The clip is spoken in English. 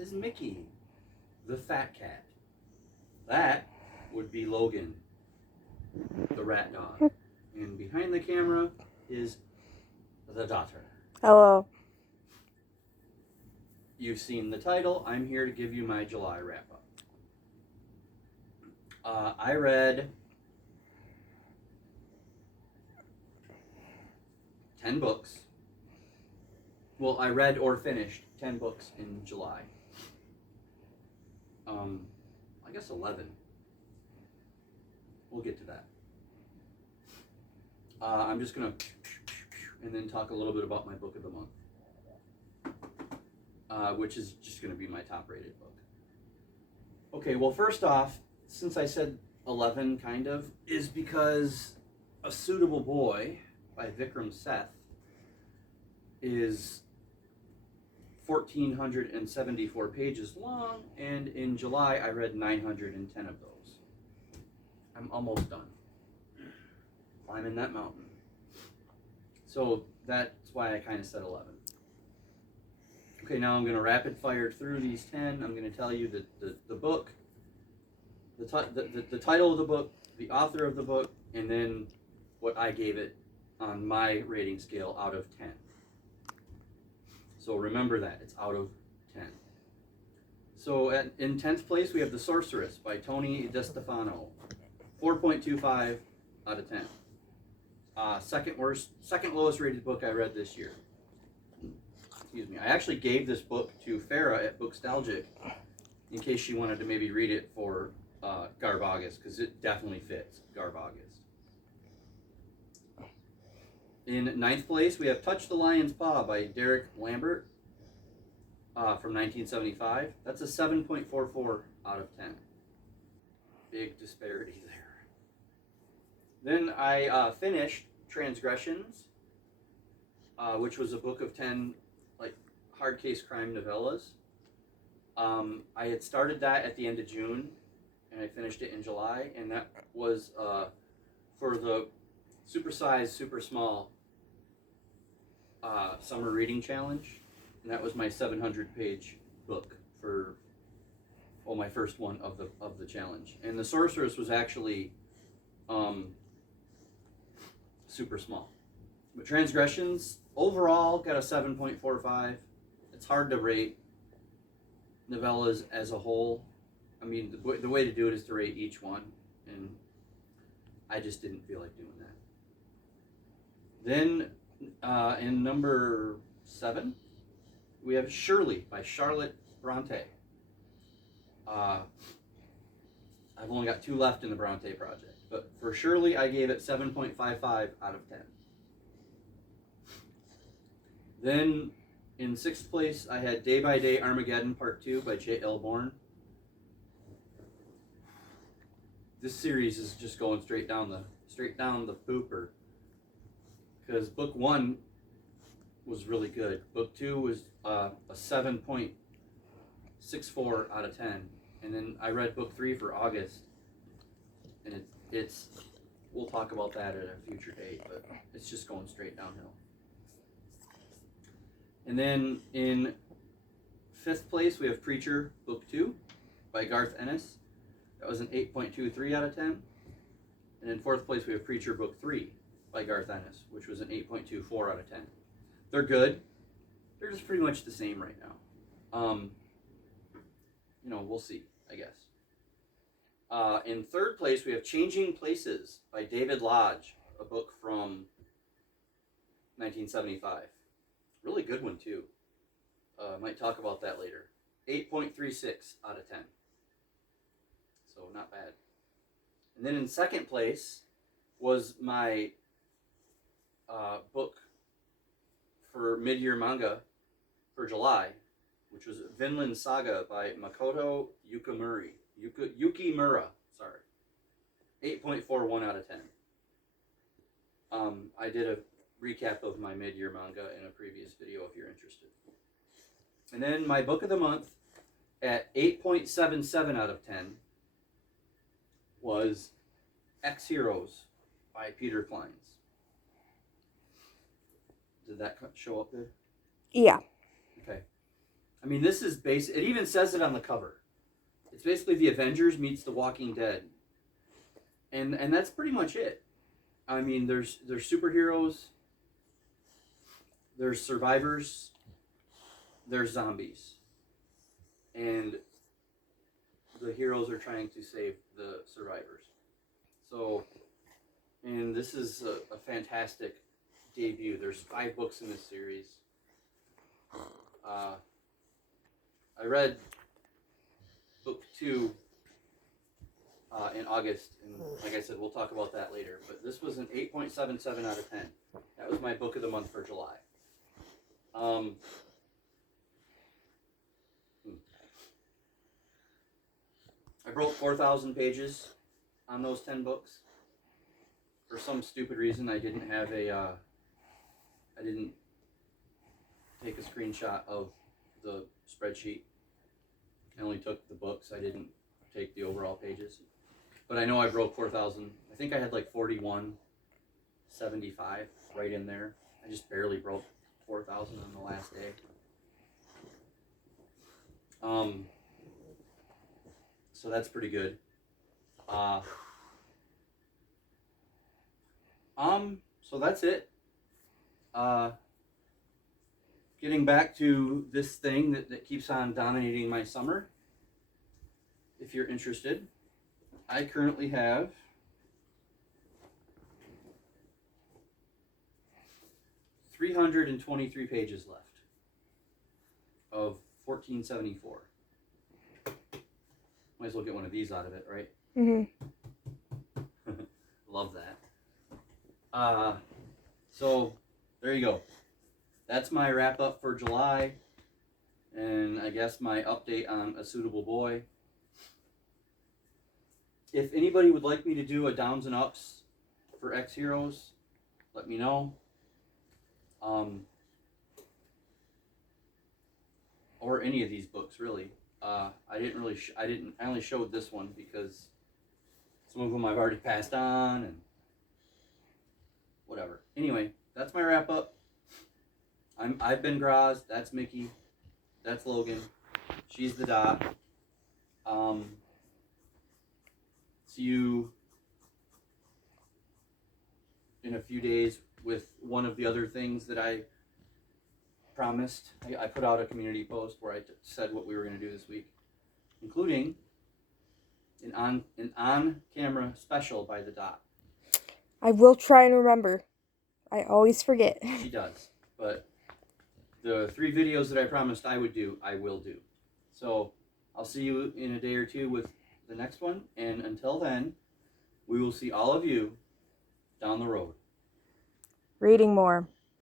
is Mickey, the fat cat. That would be Logan, the rat dog. And behind the camera is the daughter. Hello. You've seen the title. I'm here to give you my July wrap up. I read 10 books. Well, I read or finished 10 books in July. I guess 11. We'll get to that. I'm just going to and then talk a little bit about my book of the month, which is just going to be my top rated book. Okay, well, first off, since I said 11 kind of, is because A Suitable Boy by Vikram Seth is 1,474 pages long, and in July I read 910 of those. I'm almost done climbing that mountain. So that's why I kind of said 11. Okay, now I'm going to rapid fire through these 10. I'm going to tell you the book, the title of the book, the author of the book, and then what I gave it on my rating scale out of 10. So remember that, it's out of 10. So in 10th place, we have The Sorceress by Tony DeStefano. 4.25 out of 10. Second lowest rated book I read this year. Excuse me. I actually gave this book to Farah at Bookstalgic in case she wanted to maybe read it for Garb August, because it definitely fits Garb August. In 9th place, we have Touch the Lion's Paw by Derek Lambert from 1975. That's a 7.44 out of 10. Big disparity there. Then I finished Transgressions, which was a book of 10 like hard case crime novellas. I had started that at the end of June, and I finished it in July, and that was for the Supersize Super Small Summer Reading Challenge, and that was my 700-page book for my first one of the challenge. And The Sorceress was actually super small. But Transgressions overall got a 7.45. It's hard to rate novellas as a whole. I mean, the way to do it is to rate each one, and I just didn't feel like doing that. Then in number 7, we have Shirley by Charlotte Bronte. I've only got 2 left in the Bronte project. But for Shirley, I gave it 7.55 out of 10. Then in 6th place, I had Day by Day Armageddon Part 2 by J.L. Bourne. This series is just going straight down the pooper. Because book 1 was really good. Book 2 was a 7.64 out of 10. And then I read book 3 for August. And it's we'll talk about that at a future date, but it's just going straight downhill. And then in 5th place, we have Preacher, Book 2 by Garth Ennis. That was an 8.23 out of 10. And in 4th place, we have Preacher, Book 3 by Garth Ennis, which was an 8.24 out of 10. They're good. They're just pretty much the same right now. We'll see, I guess. In 3rd place, we have Changing Places by David Lodge, a book from 1975. Really good one, too. Might talk about that later. 8.36 out of 10. So not bad. And then in 2nd place was my book for mid-year manga for July, which was Vinland Saga by Makoto Yukimura, sorry. 8.41 out of 10. I did a recap of my mid-year manga in a previous video if you're interested. And then my book of the month at 8.77 out of 10 was X-Heroes by Peter Clines. Did that show up good? Yeah. Okay. I mean, this is basic. It even says it on the cover. It's basically the Avengers meets the Walking Dead, and that's pretty much it. I mean, there's superheroes, there's survivors, there's zombies, and the heroes are trying to save the survivors. So, and this is a fantastic debut. There's 5 books in this series. I read book 2 in August, and like I said, we'll talk about that later. But this was an 8.77 out of 10. That was my book of the month for July. I broke 4,000 pages on those 10 books. For some stupid reason, I didn't have I didn't take a screenshot of the spreadsheet. I only took the books. I didn't take the overall pages. But I know I broke 4,000. I think I had like 4175 right in there. I just barely broke 4,000 on the last day. So that's pretty good. So that's it. Getting back to this thing that keeps on dominating my summer. If you're interested, I currently have 323 pages left of 1474. Might as well get one of these out of it, right? Mm-hmm. Love that. So there you go. That's my wrap up for July, and I guess my update on A Suitable Boy. If anybody would like me to do a downs and ups for X Heroes, let me know. Or any of these books, really. I only showed this one because some of them I've already passed on and whatever. Anyway, that's my wrap up. I've been Graz. That's Mickey. That's Logan. She's the Dot. See you in a few days with one of the other things that I promised. I put out a community post where I said what we were going to do this week, including an on-camera special by the Dot. I will try and remember. I always forget. She does, but the 3 videos that I promised I would do, I will do. So I'll see you in a day or two with the next one, and until then, we will see all of you down the road. Reading more.